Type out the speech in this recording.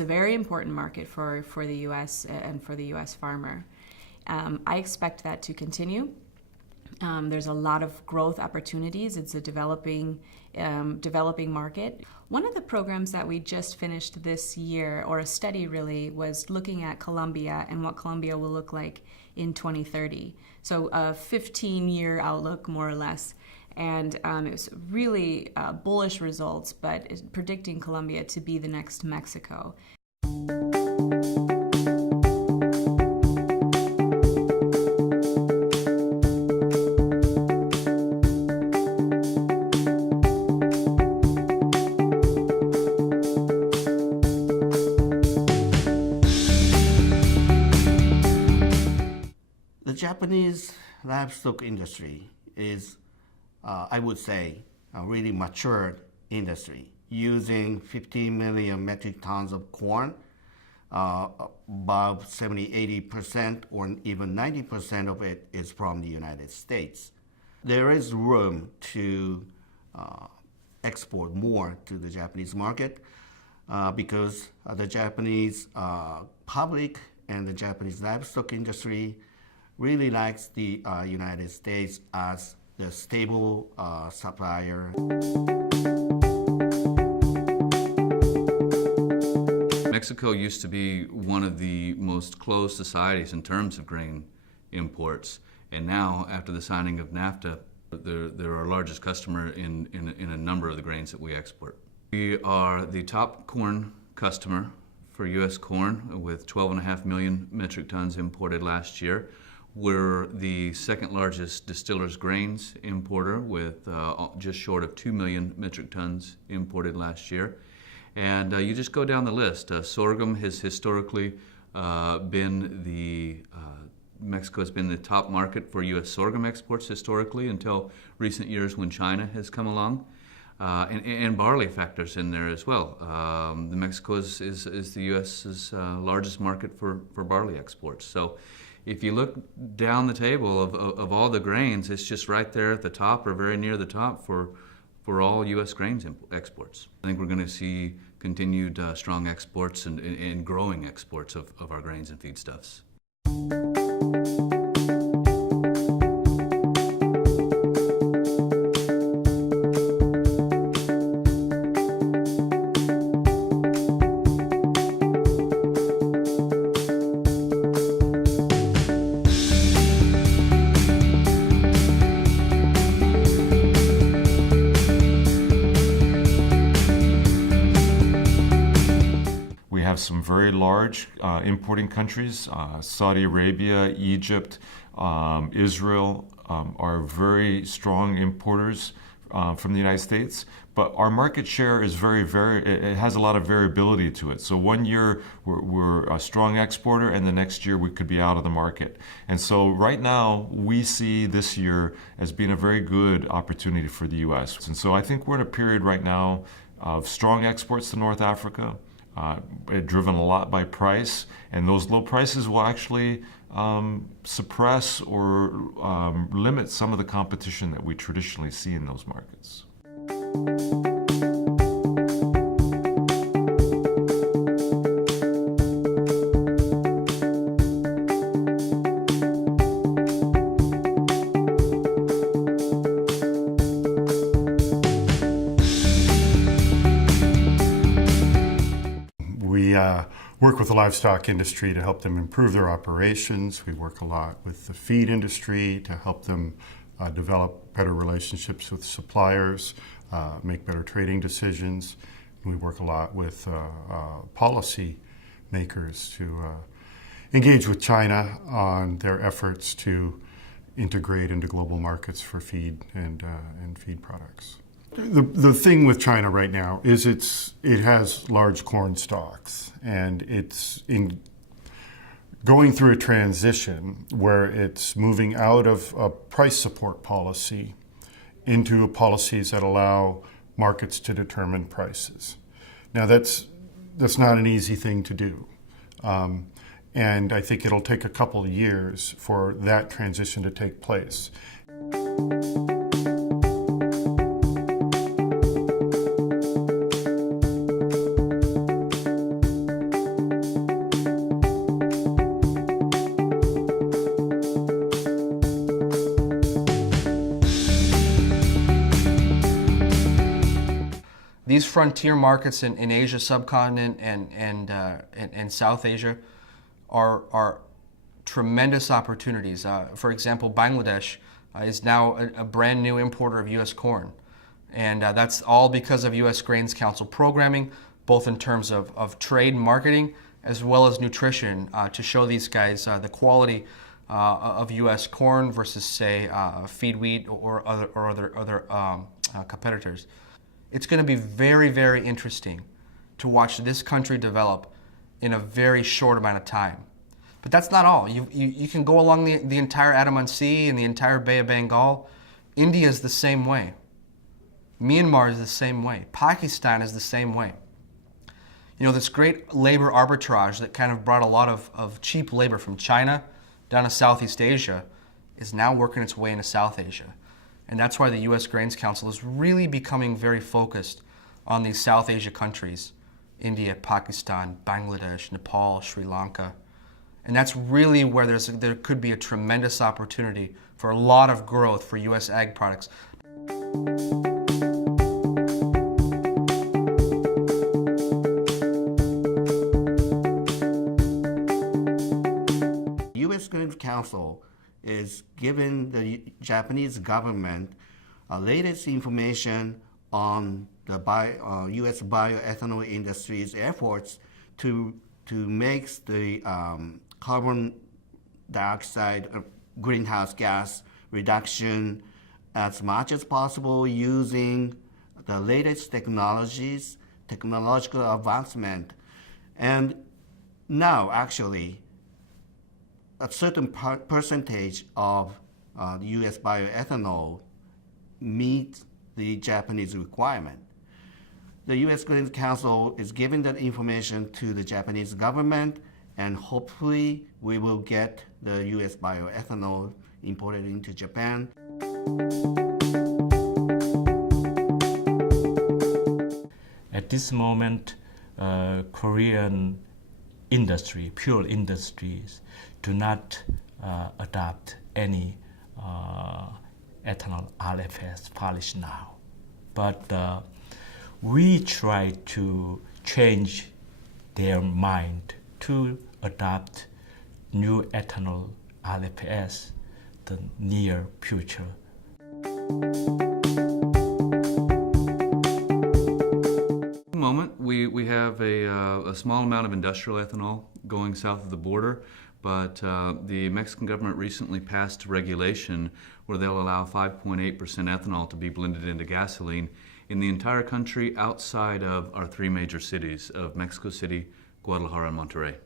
it's a very important market for the U.S. and for the U.S. farmer. I expect that to continue. There's a lot of growth opportunities. It's a developing market. One of the programs that we just finished this year, or a study really, was looking at Colombia and what Colombia will look like in 2030. So a 15-year outlook, more or less. And it was really bullish results, but it's predicting Colombia to be the next Mexico. The Japanese livestock industry is, I would say, a really matured industry, using 15 million metric tons of corn, about 70–80% or even 90% of it is from the United States. There is room to export more to the Japanese market because the Japanese public and the Japanese livestock industry really likes the United States as the stable supplier. Mexico used to be one of the most closed societies in terms of grain imports, and now, after the signing of NAFTA, they're our largest customer in a number of the grains that we export. We are the top corn customer for U.S. corn, with 12.5 million metric tons imported last year. We're the second largest distillers grains importer, with just short of 2 million metric tons imported last year. And you just go down the list. Sorghum has historically been Mexico has been the top market for U.S. sorghum exports historically, until recent years when China has come along. And barley factors in there as well. Mexico is the U.S.'s largest market for barley exports. So if you look down the table of all the grains, it's just right there at the top, or very near the top, for all U.S. grains exports. I think we're going to see continued strong exports and growing exports of our grains and feedstuffs. Some very large importing countries, Saudi Arabia, Egypt, Israel, are very strong importers from the United States. But our market share is it has a lot of variability to it. So one year we're a strong exporter, and the next year we could be out of the market. And so right now we see this year as being a very good opportunity for the U.S. And so I think we're in a period right now of strong exports to North Africa, driven a lot by price, and those low prices will actually suppress or limit some of the competition that we traditionally see in those markets. We work with the livestock industry to help them improve their operations. We work a lot with the feed industry to help them develop better relationships with suppliers, make better trading decisions. We work a lot with policy makers to engage with China on their efforts to integrate into global markets for feed and feed products. The thing with China right now is it has large corn stocks, and it's going through a transition where it's moving out of a price support policy into policies that allow markets to determine prices. Now that's not an easy thing to do, and I think it'll take a couple of years for that transition to take place. these frontier markets in Asia subcontinent and South Asia are tremendous opportunities. For example, Bangladesh is now a brand new importer of U.S. corn. And that's all because of U.S. Grains Council programming, both in terms of trade and marketing, as well as nutrition, to show these guys the quality of U.S. corn versus, say, feed wheat or other competitors. It's going to be very, very interesting to watch this country develop in a very short amount of time. But that's not all. You can go along the entire Andaman Sea and the entire Bay of Bengal. India is the same way. Myanmar is the same way. Pakistan is the same way. You know, this great labor arbitrage that kind of brought a lot of cheap labor from China down to Southeast Asia is now working its way into South Asia. And that's why the U.S. Grains Council is really becoming very focused on these South Asia countries, India, Pakistan, Bangladesh, Nepal, Sri Lanka. And that's really where there could be a tremendous opportunity for a lot of growth for U.S. ag products. U.S. Grains Council is giving the Japanese government latest information on the U.S. bioethanol industry's efforts to make the carbon dioxide greenhouse gas reduction as much as possible using the latest technologies, technological advancement. And now, actually, a certain percentage of the U.S. bioethanol meets the Japanese requirement. The U.S. Grains Council is giving that information to the Japanese government, and hopefully we will get the U.S. bioethanol imported into Japan. At this moment, Korean industry, pure industries, do not adopt any ethanol RFS policy now. But we try to change their mind to adopt new ethanol RFS the near future. At the moment, we have a small amount of industrial ethanol going south of the border, but the Mexican government recently passed regulation where they'll allow 5.8% ethanol to be blended into gasoline in the entire country outside of our three major cities of Mexico City, Guadalajara, and Monterrey.